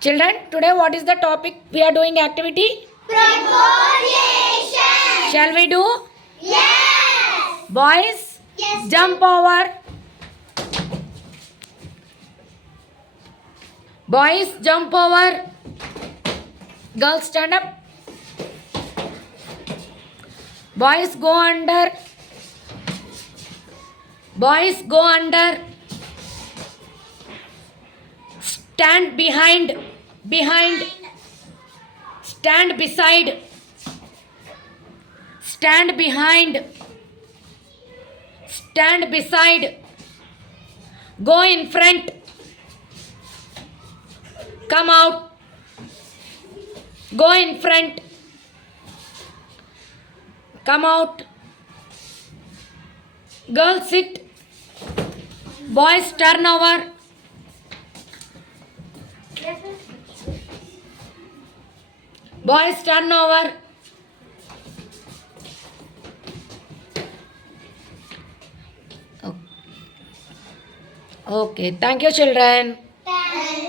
Children, today what is the topic we are doing activity? Preposition. Shall we do? Yes. Boys, Yes. jump over. Boys, jump over. Girls, stand up. Boys, go under. Boys, go under. Stand behind. Behind. Stand beside. Stand behind. Stand beside. Go in front. Come out. Go in front. Come out. Girls, sit. Boys, turn over. Boys, turn over. Okay, thank you, children. Thank